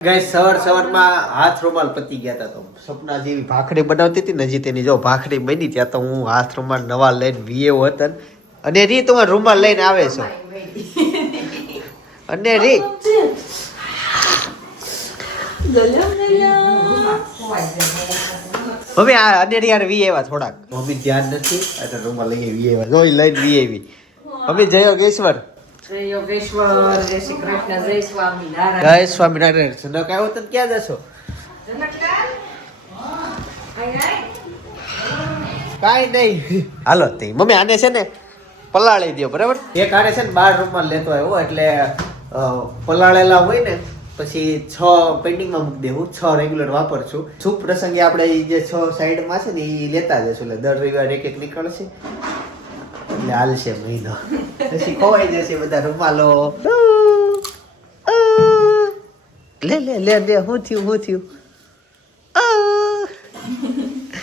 ગાય સવાર સવારમાં હાથ રૂમાલ પતી ગયા હતા તો સપના જેવી ભાખરી બનાવતી હતી ને હજી તેની જો ભાખરી બની ત્યાં તો હું હાથ રૂમાલ નવા લઈને વીએવો હતા અને રી તમારે રૂમાલ લઈને આવે છો. અને રી. મમ્મી આ અને યાર વી થોડાક. મમ્મી ધ્યાન નથી. એટલે રૂમાલ લઈએ વી આવ્યા જોઈ લઈને વી આવી મમ્મી જય યોગેશ્વર જય યોગેશ્વર, જય શ્રી કૃષ્ણ, જય સ્વામિનારાયણ જય સ્વામિનારાયણ સનક આવ્યો તો ક્યાં જશો? કાઈ નહીં. હાલો, તે મમ્મી આને છે ને પલાળી દો બરાબર? એક આને છે ને બાર રૂમમાં લેતો આવ્યો, એટલે પલાળેલા હોય ને, પછી છ પેન્ડિંગમાં મૂકી દેવું, છ રેગ્યુલર વાપરશું. શુભ પ્રસંગે આપણે જે છ સાઈડમાં છે ને એ લેતા જશું, એટલે દર રવિવારે એક એક નીકળશે. એટલે હાલશે મહિનો. પછી ખોવાઈ જશે બધા રૂમાલો. લે લે લે લે હું થયું હું થયું.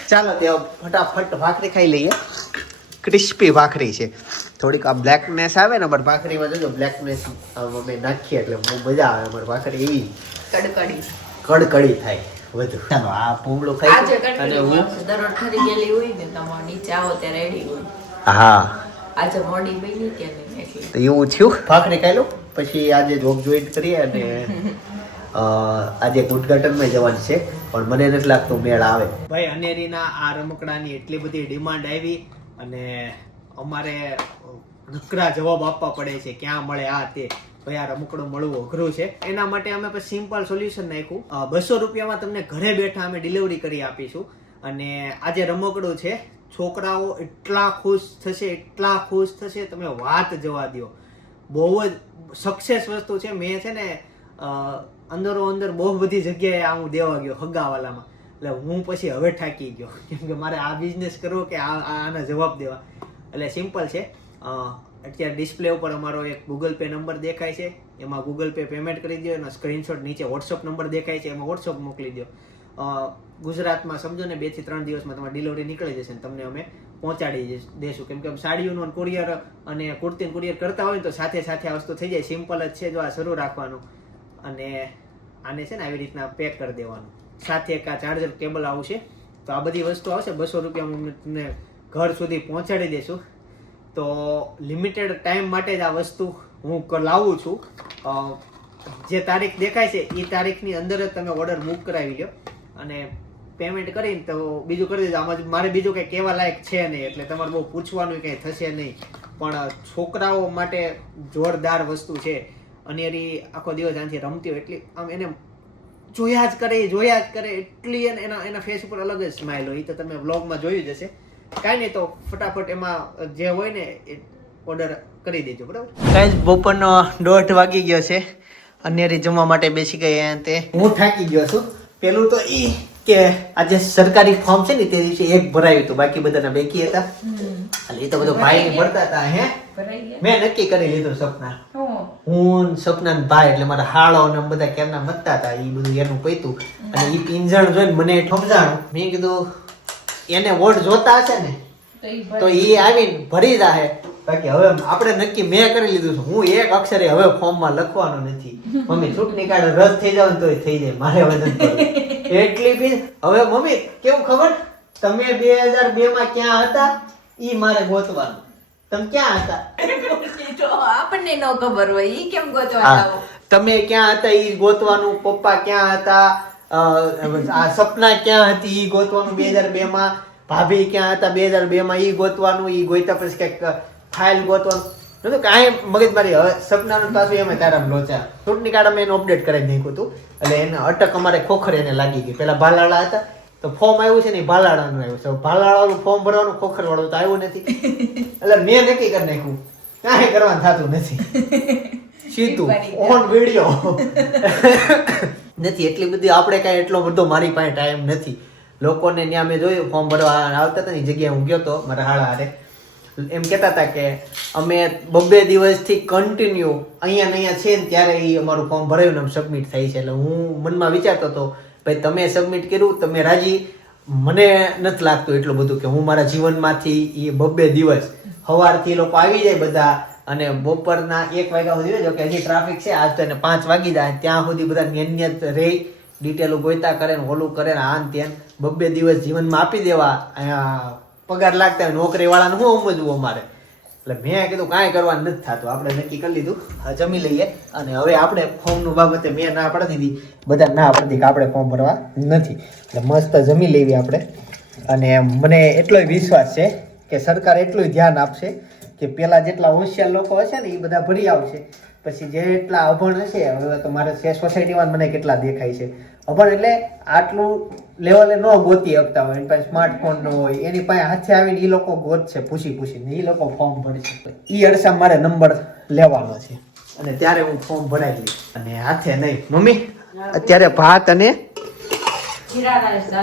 ચાલો તે ફટાફટ ભાખરી ખાઈ લઈએ. ક્રિસ્પી ભાખરી છે. થોડીક આ બ્લેકનેસ આવે ને અમારી ભાખરીમાં જોજો બ્લેકનેસ અમે નાખીએ એટલે બહુ મજા આવે અમારી ભાખરી એવી. કડકડી. કડકડી થાય વધુ. ચાલો આ પૂમડો ખાઈ અને હું. દરરોજ ખરી ગયેલી હોય ને તમારે નીચે આવો ત્યારે રેડી હોય. હા. આજે મોડી બની કે નહીં એટલે. તો એવું થયું? ભાખરી ખાઈ પછી આજે જોબ જોઈન કરીએ અને અ, આજે ઉદઘાટનમાં જવાનું છે. પણ મને નથી લાગતું મેળ આવે. ભાઈ અનેરીના આ રમકડાની એટલી બધી ડિમાન્ડ આવી અને અમારે નકરા જવાબ આપવા પડે છે ક્યાં મળે આ તે. ભાઈ આ રમકડું મળવું અઘરું છે. એના માટે અમે પછી સિમ્પલ સોલ્યુશન નાખ્યું. બસો રૂપિયામાં તમને ઘરે બેઠા અમે ડિલિવરી કરી આપીશું. અને આ જે રમકડું છે છોકરાઓ એટલા ખુશ થશે, એટલા ખુશ થશે, તમે વાત જવા દો બહુ જ સક્સેસ વસ્તુ છે. મેં છે ને અંદરો અંદર બહુ બધી જગ્યાએ આ હું દેવા ગયો હગાવાલામાં. એટલે હું પછી હવે થાકી ગયો. કેમ કે મારે આ બિઝનેસ કરવો કે આ આના જવાબ દેવા. એટલે સિમ્પલ છે. અત્યારે ડિસ્પ્લે ઉપર અમારો એક ગૂગલ પે નંબર દેખાય છે. એમાં ગૂગલ પે પેમેન્ટ કરી દો એનો સ્ક્રીનશોટ નીચે વોટ્સઅપ નંબર દેખાય છે. એમાં વોટ્સઅપ મોકલી દો ગુજરાતમાં સમજો ને, બેથી ત્રણ દિવસમાં તમારી ડિલિવરી નીકળી જશે તમને અમે પહોંચાડી દેશું. કેમ કે સાડીઓનું કુરિયર અને કુર્તી કુરિયર કરતા હોય તો સાથે સાથે આ વસ્તુ થઈ જાય. સિમ્પલ જ છે, જો આ શરૂ રાખવાનું. અને આને છે ને આવી રીતના પેક કરી દેવાનું. સાથે એક આ ચાર્જર કેબલ આવશે. તો આ બધી વસ્તુ આવશે. બસો રૂપિયામાં હું તમને ઘર સુધી પહોંચાડી દેશું. તો લિમિટેડ ટાઈમ માટે જ આ વસ્તુ હું લાવું છું. જે તારીખ દેખાય છે એ તારીખની અંદર જ તમે ઓર્ડર બુક કરાવી લો અને પેમેન્ટ કરીને તો બીજું કરી દેજો. આમાં મારે બીજું કંઈ કહેવા લાયક છે નહીં એટલે તમારે બહુ પૂછવાનું કંઈ થશે નહીં. પણ છોકરાઓ માટે જોરદાર વસ્તુ છે. અનેરી આખો દિવસ આનાથી રમતી હોય એટલી આમ એને જોયા જ કરે જોયા જ કરે એટલી એને એના એના ફેસ ઉપર અલગ જ સ્માઇલ હોય. એ તો તમે વ્લોગમાં જોયું જ હશે. કાંઈ નહીં તો ફટાફટ એમાં જે હોય ને એ ઓર્ડર કરી દેજો બરાબર? કાંઈ બપોરનો દોઢ વાગી ગયો છે. અનેરી જમવા માટે બેસી ગયા તે. હું થાકી ગયો છું. પેલું તો ઈ કે આજે સરકારી ફોર્મ છે ને તે દિવસે એક ભરાયું હતું. બાકી બધાના બેકી હતા. એટલે એ તો બધો ભાઈ મળતા હતા હે? મેં નક્કી કરી લીધું સપના. હું. સપના ભાઈ એટલે મારા હાળો ને બધા કેમના મતતા હતા એ બધું એનું પૈતું. અને એ પિંજણ જોઈને મને સમજાણું. મેં કીધું એને વોટ જોતા હશે ને તો ઈ એ આવીને ભરી જાહે. બાકી હવે આપણે નક્કી મેં કરી લીધું છે. હું એક અક્ષરે હવે ફોર્મમાં લખવાનો નથી. મમ્મી ચૂંટણી કાર્ડ રદ થઈ જાવ તો થઈ જાય. મારે વજન એટલી ફી હવે મમ્મી કેવું ખબર? તમે બે હજાર બે માં ક્યાં હતા? ઈ મારે ગોતવાનું. તમે ક્યાં હતા? આપણને ન ખબર હોય. ઈ કેમ ગોતવા તમે ક્યાં હતા? ઈ ગોતવાનું. પપ્પા ક્યાં હતા? આ સપના ક્યાં હતી? ઈ ગોતવાનું બે હજાર બે માં. ભાભી ક્યાં હતા? બે હજાર બે માં ઈ ગોતવાનું ઈ ગોતા પછી કંઈક ફાઇલ ગોતવાનું. નતું કાંઈ મગજમારી હવે સપનાનું પાછું એમ તારા લોચા. ચૂંટણી અમે એનું અપડેટ કરી નાખ્યું હતું. એટલે એને અટક અમારે ખોખર એને લાગી ગઈ. પેલા ભાલાળા હતા. તો ફોર્મ આવ્યું છે ને ભાલાળાનું આવ્યું છે. ભાલાળાનું ફોર્મ ભરવાનું ખોખર વાળું તો આવ્યું નથી. એટલે મેં નક્કી કરી નાખ્યું. કાંઈ કરવાનું થતું નથી. સીધું. ઓન વીડિયો નથી એટલી બધી આપણે કાંઈ એટલો બધો મારી પાસે ટાઈમ નથી. લોકોને ત્યાં મેં જોયું ફોર્મ ભરવા આવતા હતા ને જગ્યાએ હું ગયો તો, મારા હાળા હારે. એમ કહેતા હતા કે અમે બબ્બે દિવસથી કન્ટિન્યુ અહીંયા અહીંયા છે ને ત્યારે એ અમારું ફોર્મ ભરાયું ને સબમિટ થાય છે. એટલે હું મનમાં વિચારતો હતો, ભાઈ, તમે સબમિટ કર્યું, તમે રાજી? મને નથી લાગતું એટલું બધું કે હું મારા જીવનમાંથી એ બબ્બે દિવસ સવારથી લોકો આવી જાય બધા અને બપોરના એક વાગ્યા સુધી જો કે હજી ટ્રાફિક છે, આજ તો એને પાંચ વાગી જાય, ત્યાં સુધી બધા નિયત રહી ડિટેલો ગોયતા કરે ને ઓલું કરે ને આન ત્યાં બબ્બે દિવસ જીવનમાં આપી દેવા. અહીંયા પગાર લાગતા નોકરી વાળાને શું સમજવું અમારે? એટલે મેં કીધું કાંઈ કરવાનું નથી થતું. આપણે નક્કી કરી લીધું. જમી લઈએ. અને હવે આપણે ફોર્મનું બાબતે મેં ના પાડી દીધી. બધા ના પાડી દીધી કે આપણે ફોર્મ ભરવા નથી. એટલે મસ્ત જમી લેવી આપણે. અને મને એટલોય વિશ્વાસ છે કે સરકાર એટલું ધ્યાન આપશે કે પેલા જેટલા હોશિયાર લોકો હશે ને એ બધા ભરી આવશે. પછી જેટલા અભણ હશે હવે તો મારે છે સોસાયટીમાં મને કેટલા દેખાય છે. અભણ એટલે આટલું લેવલે ન ગોતી શકતા હોય એની પાસે સ્માર્ટફોન ન હોય એની પાસે હાથે આવીને એ લોકો ગોતશે પૂછી પૂછીને. એ લોકો ફોર્મ ભરશે એ અરસા મારે નંબર લેવાનો છે. અને ત્યારે હું ફોર્મ ભરાઈ લઈશ. અને હાથે નહીં. મમ્મી અત્યારે ભાત અને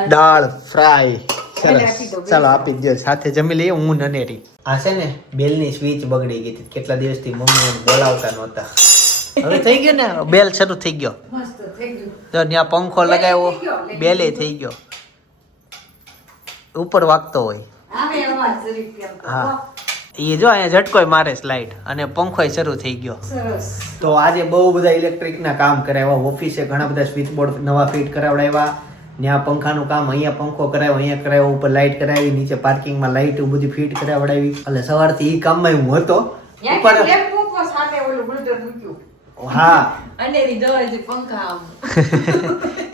દાળ ફ્રાય. સરસ. ચાલો આપી દો સાથે જમી લઈએ હું નનેરી આ છે ને બેલની સ્વિચ બગડી ગઈ હતી. કેટલા દિવસથી મમ્મી બોલાવતા નહોતા. હવે થઈ ગયો ને? બેલ શરૂ થઈ ગયો. મસ્ત થઈ ગયું. તો ત્યાં પંખો લગાવ્યો. બેલે થઈ ગયો. ઉપર વાગતો હોય. આવે અવાજ જરીક કેમ તો. હા. એ જો અહીંયા ઝટકોય મારે સ્લાઇડ અને પંખોય શરૂ થઈ ગયો. તો આજે બહુ બધા ઇલેક્ટ્રિકના કામ કરાવ્યા. ઓફિસે ઘણા બધા સ્વિચ બોર્ડ નવા ફિટ કરાવડાવ્યા. ત્યાં પંખાનું કામ અહીંયા પંખો કરાવ્યો અહીંયા કરાવ્યો ઉપર લાઇટ કરાવી નીચે પાર્કિંગમાં લાઇટ બધી ફિટ કરાવડાવી. એટલે સવારથી એ કામમાં હું હતો. ઉપર હા.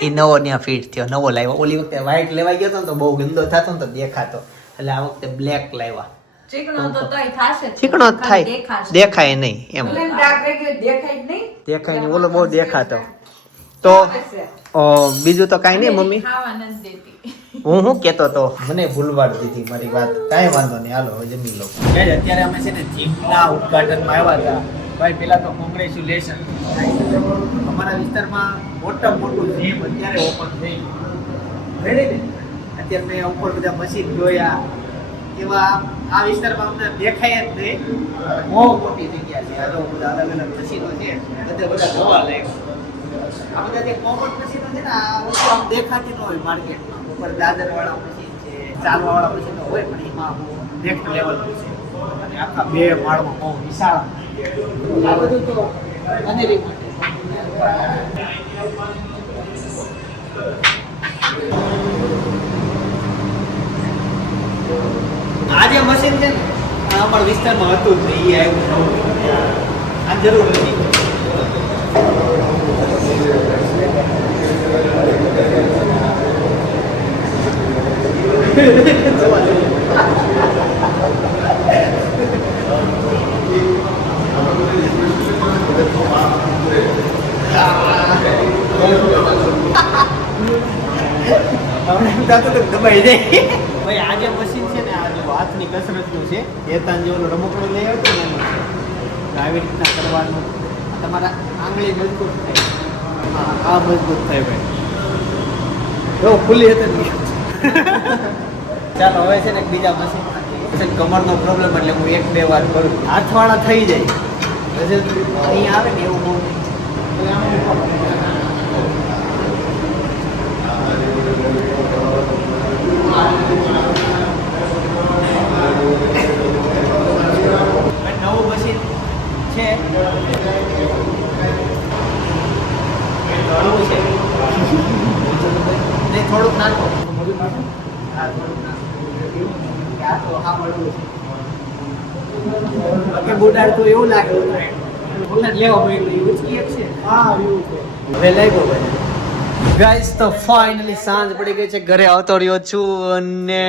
એ નવો ત્યાં ફિટ થયો નવો લાવ્યો. ઓલી વખતે વ્હાઈટ લેવા ગયો હતો તો બહુ ગંદો થતો તો દેખાતો. એટલે આ વખતે બ્લેક લાવ્યા. ચીકણો થાય. દેખાય નહીં એમ. દેખાય નહીં. ઓલો બહુ દેખાતો. તો બીજું તો કાંઈ નહીં મમ્મી. હું હું કેતો તો? મને ભૂલવાડ દીધી મારી વાત. કાંઈ વાંધો નહીં હાલો જમી લો. અત્યારે અમે છે ને જીમના ઉદઘાટનમાં આવ્યા હતા. ભાઈ પેલા તો કોંગ્રેચ્યુલેશન અમારા વિસ્તારમાં મોટા મોટું જીમ અત્યારે ઓપન થયું રેડી ને? અત્યારે મેં ઉપર બધા મશીન જોયા. એવા આ વિસ્તારમાં અમને દેખાય જ નહીં. બહુ મોટી જગ્યા છે. આ બધા અલગ અલગ મશીનો છે. બધે બધા જોવા લાયક આ જે મશીનો છે ને, આ આમ પણ અમારા વિસ્તારમાં હતું જ નહીં, એ આવ્યું નવું. આ જરૂર હતી હમણાં એમ થતું હતું કે દબાઈ મશીન છે ને આ જો હાથની કસરતનું છે હેતાન જે ઓલો રમકડું લઈ આવતો ને આવી રીતના કરવાનું. તમારા આંગળી મજબૂત થાય આ મજબૂત થાય ભાઈ. જો, ખુલ્લી હતી ચાલો, હવે છે ને બીજા મશીન કમરનો પ્રોબ્લેમ એટલે હું એક, બે વાર કરું. હાથવાળા થઈ જાય. અહીંયા આવે ને એવું. નવું મશીન છે. થોડુંક નાખો. હા, થોડુંક નાખો. આ તો હા મળવું છે બાકી બુડાડ તો એવું લાગે. બુડાડ લેવા પડ્યું એવું જ એક છે. હા એવું હવે લાગ્યો ભાઈ. ગાઈસ તો ફાઇનલી સાંજ પડી ગઈ છે. ઘરે આવતો રહ્યો છું અને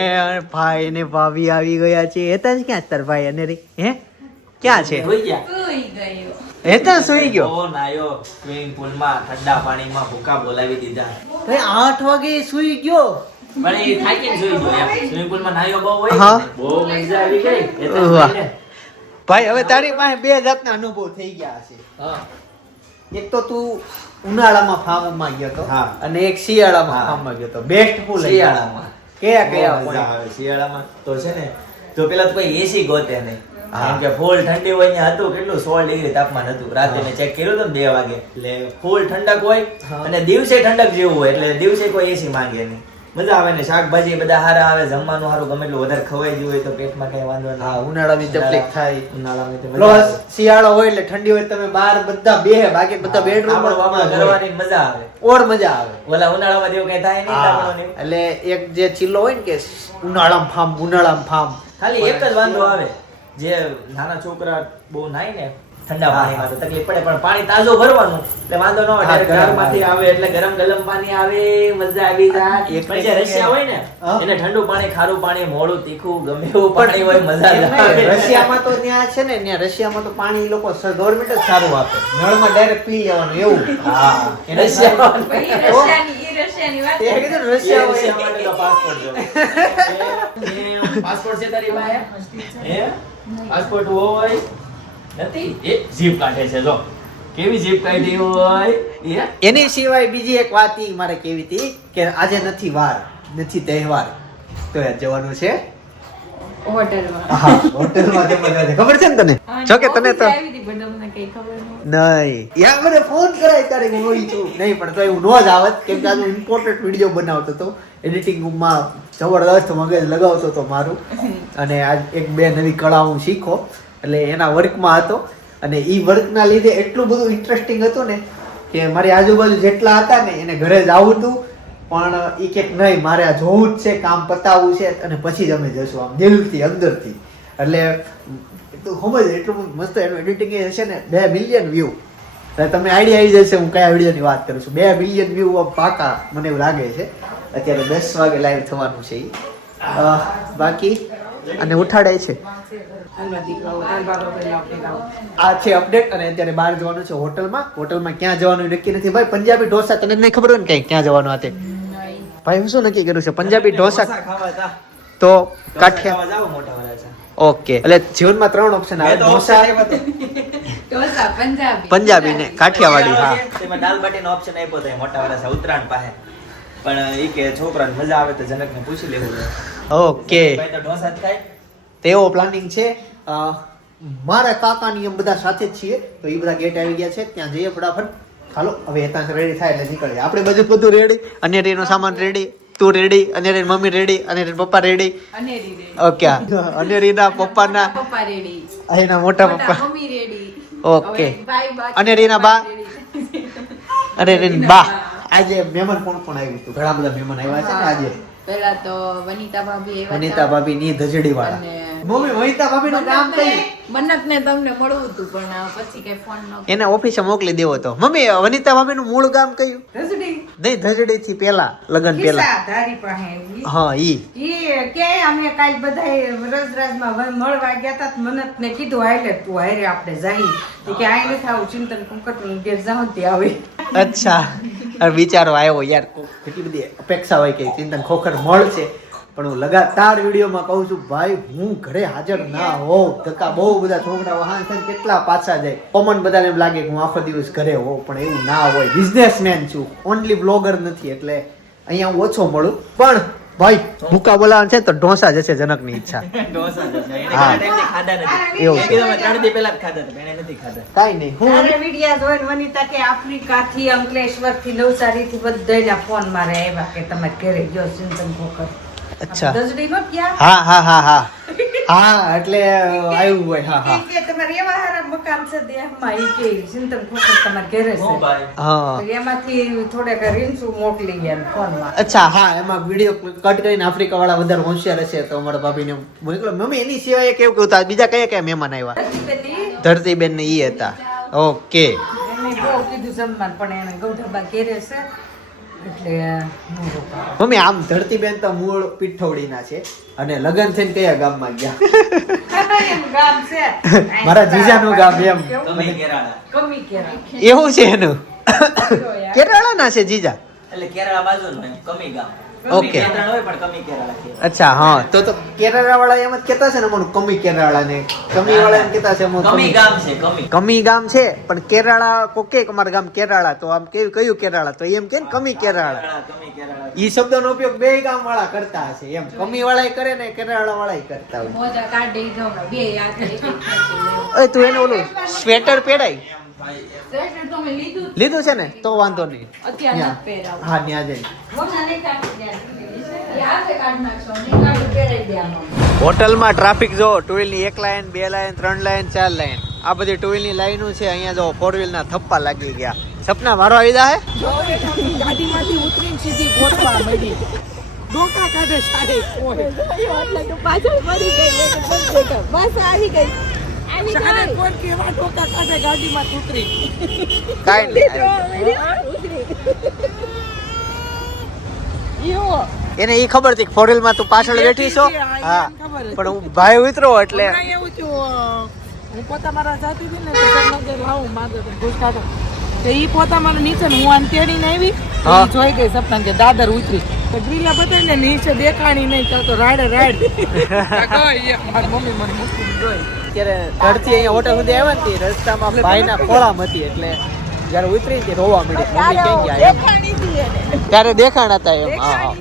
ભાઈ ને ભાભી આવી ગયા છે. હેતા જ ક્યાં તાર ભાઈ અને રી? હે? ક્યાં છે? સુઈ તો સુઈ ગયો. હેતા ગયો ફોન આવ્યો સ્વિમિંગ પુલમાં ઠંડા પાણીમાં ભૂકા બોલાવી દીધા. ભાઈ આઠ વાગે સુઈ ગયો. પણ એ થાકીને સુઈ ગયો? સ્વિમિંગ પુલમાં નાયો બહુ હોય બહુ મજા આવી ગઈ. એ ભાઈ હવે તારી પાસે બે જાતના અનુભવ થઈ ગયા હશે. હા. એક તો તું ઉનાળામાં ફાર્મમાં ગયો તો હા. અને એક શિયાળામાં ફાર્મ ફાર્મમાં ગયો તો બેસ્ટ પુલ શિયાળામાં. કયા કયા શિયાળામાં તો છે ને તો પેલા તો કોઈ એસી ગોતે નહીં. કેમ કે ફૂલ ઠંડી હોય ત્યાં હતું કેટલું સોળ ડિગ્રી તાપમાન હતું. રાતે મેં ચેક કર્યું હતું બે વાગે? એટલે ફૂલ ઠંડક હોય અને દિવસે ઠંડક જેવું હોય એટલે દિવસે કોઈ એસી માંગે નહીં. મજા આવે ને શાકભાજી બધા હારા આવે જમવાનું સારું ગમે એટલું વધારે ખવાઈ ગયું હોય તો પેટમાં કઈ વાંધો ના. ઉનાળાની તકલીફ થાય. ઉનાળામાં પ્લસ શિયાળો હોય એટલે ઠંડી હોય તમે બહાર બધા બેહે બાકી બધા બેડરૂમ બાપા કરવાની મજા આવે. ઓર મજા આવે. ઓલા ઉનાળામાં જેવું કઈ થાય નહીં એટલે એક જે ચિલ્લો હોય ને કે ઉનાળામાં ફામ ઉનાળામાં ફામ. ખાલી એક જ વાંધો આવે. જે નાના છોકરા બહુ નાય ને ઠંડા હા, પાણીમાં તો તકલીફ પડે પણ પાણી તાજો ભરવાનું એટલે વાંધો ન આવે ગરમ ઘરમાંથી આવે એટલે ગરમ ગરમ પાણી આવે મજા આવી જાય. પણ જે રશિયા હોય ને એને ઠંડુ પાણી ખારું પાણી મોડું તીખું ગમે એવું પાણી હોય મજા આવે. રશિયામાં તો ત્યાં છે ને ત્યાં રશિયામાં તો પાણી લોકો ગવર્મેન્ટ જ સારું આપે. નળમાં ડાયરેક્ટ પી જવાનું એવું. હા. રશિયામાં. પાસપોર્ટ છે તારી પાસે? પાસપોર્ટ હોય? નથી એ જીભ કાઢે છે જો. કેવી જીભ કાઢી હોય એની સિવાય બીજી એક વાત ઈ મારે કેવી હતી કે આજે નથી વાર નથી તહેવાર. તો યાર જવાનું છે? હોટલમાં. હા હોટલમાં જમવા જવાનું છે. ખબર છે ને તને? જો કે તને તો આવી હતી પણ તમને કઈ ખબર નહોતી. નહીં. યાર મને ફોન કરાય તારે હું હોય છું. નહીં પણ તો હું નો જ આવત કેમ કે આજે ઇમ્પોર્ટન્ટ વીડિયો બનાવતો હતો. એડિટિંગમાં જબરદસ્ત મગજ લગાવતો હતો મારું. અને આજ એક બે નવી કળા હું શીખો. એટલે એના વર્કમાં હતો. અને એ વર્કના લીધે એટલું બધું ઇન્ટરેસ્ટિંગ હતું ને કે મારી આજુબાજુ જેટલા હતા ને એને ઘરે જ આવું હતું પણ એ કે નહીં, મારે આ જોવું જ છે, કામ પતાવવું છે, અને પછી જ અમે જશું આમ દિલથી, અંદરથી. એટલે તું સમજ, એટલું મસ્ત એનું એડિટિંગ એ હશે ને, બે મિલિયન વ્યૂ એટલે તમને આઈડિયા આવી જશે, હું કયા વિડીયોની વાત કરું છું. બે મિલિયન વ્યૂ પાકા, મને એવું લાગે છે. અત્યારે દસ વાગે લાઈવ થવાનું છે બાકી? અને ઉઠાડે છે. આ છે અપડેટ અને અત્યારે બહાર જવાનું છે હોટલમાં. હોટલમાં ક્યાં જવાનું નક્કી નથી. ભાઈ પંજાબી ઢોસા તને નહીં ખબર હોય ને કઈ ક્યાં જવાનું આતે ભાઈ હું શું નક્કી કર્યું છે? પંજાબી ઢોસા તો કાઠિયા. ઓકે. એટલે જીવનમાં ત્રણ ઓપ્શન આવે. ઢોસા પંજાબી. પંજાબી ને કાઠિયાવાડી હા. એમાં દાલ બાટીનો ઓપ્શન આપ્યો તો મોટા મોટા છે ઉત્તરાયણ પાસે. પણ એ કે છોકરાને મજા આવે તો જનકને પૂછી લેવું. ઓકે. તેવો પ્લાનિંગ છે. મારા કાકાની એમ બધા સાથે જ છીએ. તો એ બધા ગેટ આવી ગયા છે. ત્યાં જઈએ ફટાફટ. હાલો હવે ત્યાં રેડી થાય એટલે નીકળીએ. આપણે બધું બધું રેડી અને રેનો સામાન રેડી તું રેડી અને એની મમ્મી રેડી અને એના પપ્પા રેડી અનેરી રેડી. ઓકે અનેરીના પપ્પાના પપ્પા રેડી એના મોટા મોટા પપ્પા. મમ્મી રેડી ઓકે. અને રીના બા? અરે એની બા. આજે મહેમાન કોણ કોણ આવ્યું હતું? ઘણા બધા મહેમાન આવ્યા છે ને આજે. પહેલા તો વનિતા ભાભી વનિતા ભાભી ની ધજડી વાળા મમ્મી વનિતા ભાભી નું કામ કઈ? મન્નતને તમને મળવું હતું પણ પછી કઈ ફોન નો એને ઓફિસે મોકલી દેવો તો. મમ્મી વનિતા ભાભી નું મૂળ ગામ કયું? ધજડી. નહીં ધજડી થી પેલા લગન પેલા ધારી પાસે. હા ઈ. ઈ કે અમે કાલ બધા રજરાજમાં મળવા ગયા તા મન્નત ને કીધું આયલે તું હારે આપણે જઈ કે આઈ ને આવું ચિંતન કુંકટ ઘેર જાવ તે આવે. અચ્છા. વિચારો આવ્યો, યાર કેટલી બધી અપેક્ષા હોય કે ચિંતન ખોખર મળશે. પણ હું લગાતાર વિડીયોમાં કહું છું, ભાઈ, હું ઘરે હાજર ના હોઉં. ધક્કા બહુ બધા છોકરાઓ હા થઈને કેટલા પાછા જાય. કોમન બધાને એમ લાગે કે હું આખો દિવસ ઘરે હોઉં, પણ એવું ના હોય. બિઝનેસમેન છું. ઓનલી બ્લોગર નથી, એટલે અહીંયા હું ઓછો મળું. પણ ભાઈ મુકા બોલાવાનું છે તો ઢોસા જશે જનકની ઈચ્છા ઢોસા જ છે. હા. ખાધા નથી. એવું છે. ત્રણ દી પહેલા ખાધા હતા, એને નથી ખાધા. કાંઈ નહીં હું તારે વિડિયા જોઈને વનિતા કે આફ્રિકા થી અંકલેશ્વરથી નવસારી થી બધાયના ફોન મારે આવ્યા કે તમે ઘરે ગયો ખોખર અચ્છા દજડી નો ક્યાં હા હા હા હા હા એટલે આવ્યું હોય હા હા. કે તમારે એવા હારા મકાન છે દેહમાં ઈ કે ચિંતન ખોખર તમારે ઘરે છે. હા. એમાંથી થોડેક રીન્સુ મોકલી ગયા ફોનમાં. અચ્છા હા એમાં વીડિયો કટ કરીને આફ્રિકા વાળા વધારે હોશિયાર હશે તો અમારા ભાભીને મોકલો. મમ્મી એની સિવાય કેવું કેવું હતા બીજા કયા કયા મહેમાન આવ્યા? ધરતી ધરતીબેન ને ઈ હતા. ઓકે. એને બહુ કીધું જમવાનું પણ એને ગૌઠાબા ઘેરે છે. એટલે મમ્મી આમ ધરતીબેન તો મૂળ પીઠવડીના છે અને લગન થઈને કયા ગામમાં ગયા? ગામ છે. મારા જીજાનું ગામ એમ. કેરાળા. એવું છે એનું? કેરાળાના છે જીજા. એટલે કેરાળા બાજુ કમી ગામ. ઓકે. કમી કેન્દ્ર હોય પણ કમી કેરાળા અચ્છા હા. તો તો કેરાળા વાળા એમ જ કહેતા છે ને મને કમી કેરાળા ને કમી વાળા એમ કહેતા છે કમી. ગામ છે કમી. કમી ગામ છે પણ કેરાળા કોકે અમારા ગામ કેરાળા તો આમ કેવું કયું કેરાળા? તો એમ કે ને કમી કેરાળા. ઈ શબ્દ નો ઉપયોગ બે ગામ વાળા કરતા હશે. એમ કમી વાળા કરે ને કેરાળા વાળા કરતા હોય. ઓય તું એને ઓલું સ્વેટર પહેરાય. લીધું છે ને? તો વાંધો નહીં. હા. ત્યાં ગયા. હોટલમાં ટ્રાફિક જો ટુ વ્હીલની એક લાઈન બે લાઈન ત્રણ લાઈન ચાર લાઈન. આ બધી ટુ વ્હીલની લાઈનો છે અહીંયા જો ફોર વ્હીલના થપ્પા લાગી ગયા. સપના મારો આવી જાય ગાડીમાંથી ઉતરીને સીધી ગોતવા મળી ડોકા કાઢે સારે કોઈ પાછળ પડી ગઈ. બસ આવી ગઈ. કેવા કાઢે ગાડીમાં ઉતરી કાંઈ નહીં. એને ઈ ખબર હતી ફોરમાં તું પાછળ બેઠી છો? હા. પણ હું ભાઈ ઉતરો એટલે. એવું હું પોતા મારા જાતી હતી ને તો લાવું મારે તો તો ઈ પોતા મારા નીચે હું આને તેડીને આવી જોઈ ગઈ સપના કે દાદર ઉતરી. તો ગ્રીલા બતાવી ને નીચે દેખાણી નહીં તો તો રાડે રાડ. મારી મમ્મી મને મૂકીને જોઈ અત્યારે ઘરથી અહીંયા હોટલ સુધી આવ્યા ને તે રસ્તામાં ભાઈના ખોળામ હતી એટલે જ્યારે ઉતરી તે રોવા મળી મમ્મી ક્યાં ગયા. ત્યારે દેખાણ હતા એમ હા.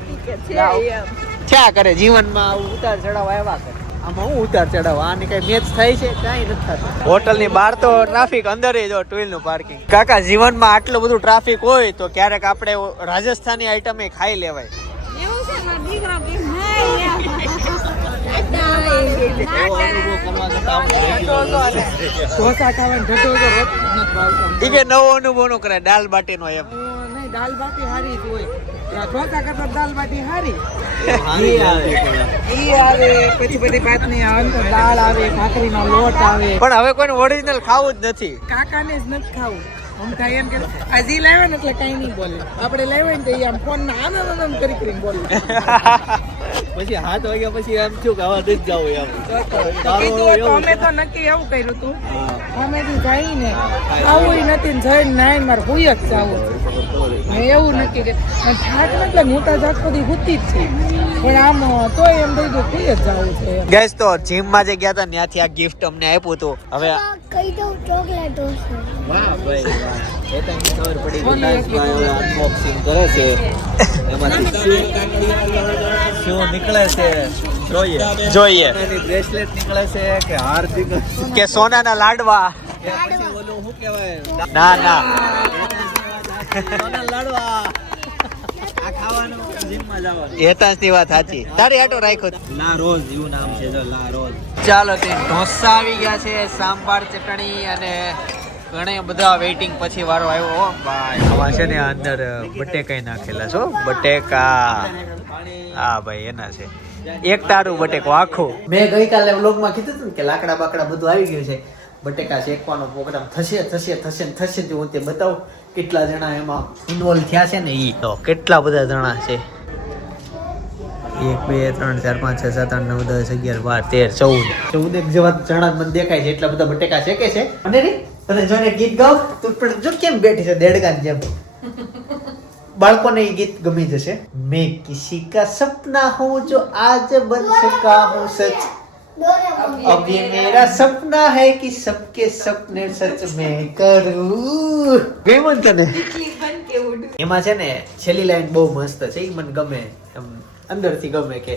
ક્યાં કરે જીવનમાં આવું ઉતાર ચડાવ આવ્યા કરે. આમાં હું ઉતાર ચડાવ આની કઈ મેચ થાય છે? કાંઈ નથી થતું. હોટલની બહાર તો ટ્રાફિક અંદર જો ટુ નું પાર્કિંગ કાકા જીવનમાં આટલું બધું ટ્રાફિક હોય તો ક્યારેક આપણે રાજસ્થાની આઈટમ ખાઈ લેવાય. એવું છે દીકરા કે નવો અનુભવ નો કરાય દાલ બાટી નો એમ દાલ બાટી હારી જ હોય. ઢોસા કરતા દાલ બાટી હારી. ઈ આવે પછી બધી ભાતની અંદર દાળ આવે ભાખરીનો લોટ પણ હવે કોઈ ઓરિજિનલ ખાવું જ નથી. કાકાને જ નથી ખાવું. આમ થાય એમ કે આ લાવ્યા ને એટલે કઈ નહીં બોલે. આપણે લાવ્યા ને તો આમ ફોન ના આમ આમ કરી કરીને બોલે. પછી હાથ વાગ્યા પછી એમ થયું કે હવે નથી જવું એમ. કીધું અમે તો નક્કી એવું કર્યું હતું અમે થી જઈને આવું નથી ને જઈને નાઈને મારે હુઈ જ જવું મેં એવું નક્કી કર્યું. થાક મતલબ તો જાત બધી હુતી જ છે. પણ આમ તોય એમ થઈ ગયું હુઈ જ જવું છે ગેસ તો જીમમાં જે ગયા હતા ત્યાંથી આ ગિફ્ટ અમને આપ્યું હતું. હવે કહી દઉં ચોકલેટ વાહ ભાઈ વાહ. એ ખબર પડી નાચમાં હવે unboxing કરે છે. એમાંથી શું નીકળે છે? જોઈએ. જોઈએ. બ્રેસલેટ નીકળે છે કે હાર કે સોનાના લાડવા. કે શું કહેવાય? ના ના. સોના લાડવા. આ ખાવાનું જીમમાં જવાનું. હેતાંશની વાત સાચી. તારી આટો રાખ્યો લા રોજ એવું નામ છે જો રોજ. ચાલો ઢોસા આવી ગયા છે સાંભાર ચટણી અને ઘણા બધા વેઇટિંગ પછી વારો આવ્યો ભાઈ આમાં છે ને અંદર બટેકા નાખેલા છો બટેકા. હા ભાઈ એના છે. એક તારું બટેકો આખું. મેં ગઈકાલે વ્લોગમાં કીધું હતું ને કે લાકડા બાકડા બધું આવી ગયું છે. બટેકા શેકવાનો પ્રોગ્રામ થશે થશે થશે ને થશે તે હું તે બતાવું. કેટલા જણા એમાં ઇન્વોલ્વ થયા છે ને એ તો કેટલા બધા જણા છે? એક બે ત્રણ ચાર પાંચ છ સાત આઠ નવ દસ અગિયાર બાર તેર ચૌદ. ચૌદ એક જેવા જણા મને દેખાય છે એટલા બધા બટેકા શેકે છે. અને રે તને જોઈને ગીત ગાવ તું પણ જો કેમ બેઠી છે દેડકાની જેમ બાળકોને એ ગીત ગમી જશે મેં કિસી કા સપના હું જો આજ બન સકા હું સચ अब ये मेरा सपना है कि सबके सपने सच में करूं ગયું તને એમાં છે ને છેલ્લી લાઈન બહુ મસ્ત છે ઈ મને ગમે એમ અંદરથી ગમે કે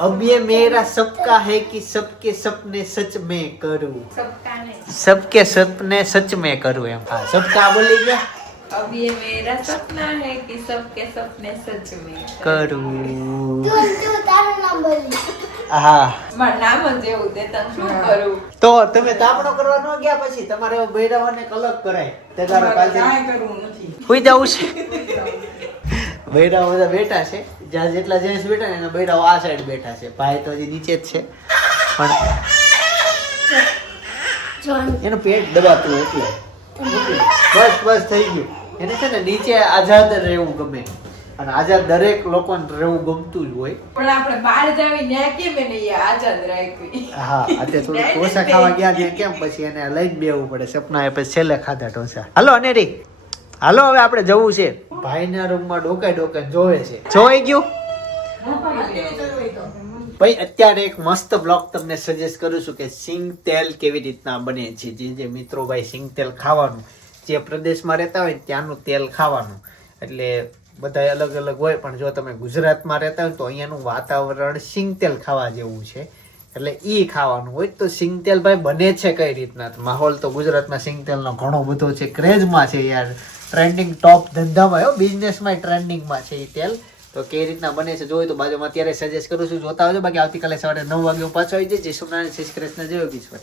अब ये मेरा सबका है कि सबके सपने सच में करूं सबके सपने सच में करूं એમ હા સબકા બોલી ગયા अब ये मेरा सपना है कि सबके सपने सच में કરું તું તું તારું નામ બોલી હા મારું નામ જ એવું તે તને શું કરું તો તમે તાપણો કરવા ન ગયા પછી તમારે બૈરાવાને અલગ કરાય તે તારો કાલથી કાંઈ કરવું નથી સુઈ જવું છે બૈરાઓ બધા બેઠા છે. જ્યાં જેટલા જેન્ટ્સ બેઠા ને એના બૈરાઓ આ સાઈડ બેઠા છે. ભાઈ તો હજી નીચે જ છે. પણ એનું પેટ દબાતું એટલે. બસ બસ થઈ ગયું. એને છે ને નીચે આઝાદ રહેવું ગમે. અને આઝાદ દરેક લોકોને રહેવું ગમતું જ હોય. પણ આપણે બહાર જાવી ને કેમ એને આઝાદ રાખવી? હા અત્યારે થોડું ઢોસા ખાવા ગયા છે. કેમ પછી એને લઈને બેવું પડે. સપના એ પછી છેલ્લે ખાધા ઢોસા. હાલો અનેરી. હાલો હવે આપણે જવું છે. ભાઈના રૂમમાં ડોકાઈ ડોકાઈ જોવે છે. જોઈ ગયું? ભાઈ અત્યારે એક મસ્ત બ્લોગ તમને સજેસ્ટ કરું છું કે સિંગ તેલ કેવી રીતના બને છે. જે જે મિત્રો ભાઈ સિંગ તેલ ખાવાનું જે પ્રદેશમાં રહેતા હોય ત્યાંનું તેલ ખાવાનું. એટલે બધા અલગ અલગ હોય પણ જો તમે ગુજરાતમાં રહેતા હોય તો અહીંયાનું વાતાવરણ સિંગ તેલ ખાવા જેવું છે. એટલે એ ખાવાનું હોય તો સિંગ તેલ ભાઈ બને છે કઈ રીતના? માહોલ તો ગુજરાતમાં સિંગ તેલનો ઘણો બધો છે. ક્રેઝમાં છે યાર. ટ્રેન્ડિંગ ટોપ ધંધામાં બિઝનેસમાં ટ્રેન્ડિંગમાં છે એ તેલ. તો કેવી રીતના બને છે. જોયું તો બાજુમાં અત્યારે સજેસ્ટ કરું છું. જોતા આવજો. બાકી આવતીકાલે સવારે નવ વાગે પાછો આવી જઈશ. જય સોમનારાયણ શ્રી કૃષ્ણ જય યોગીશ્વર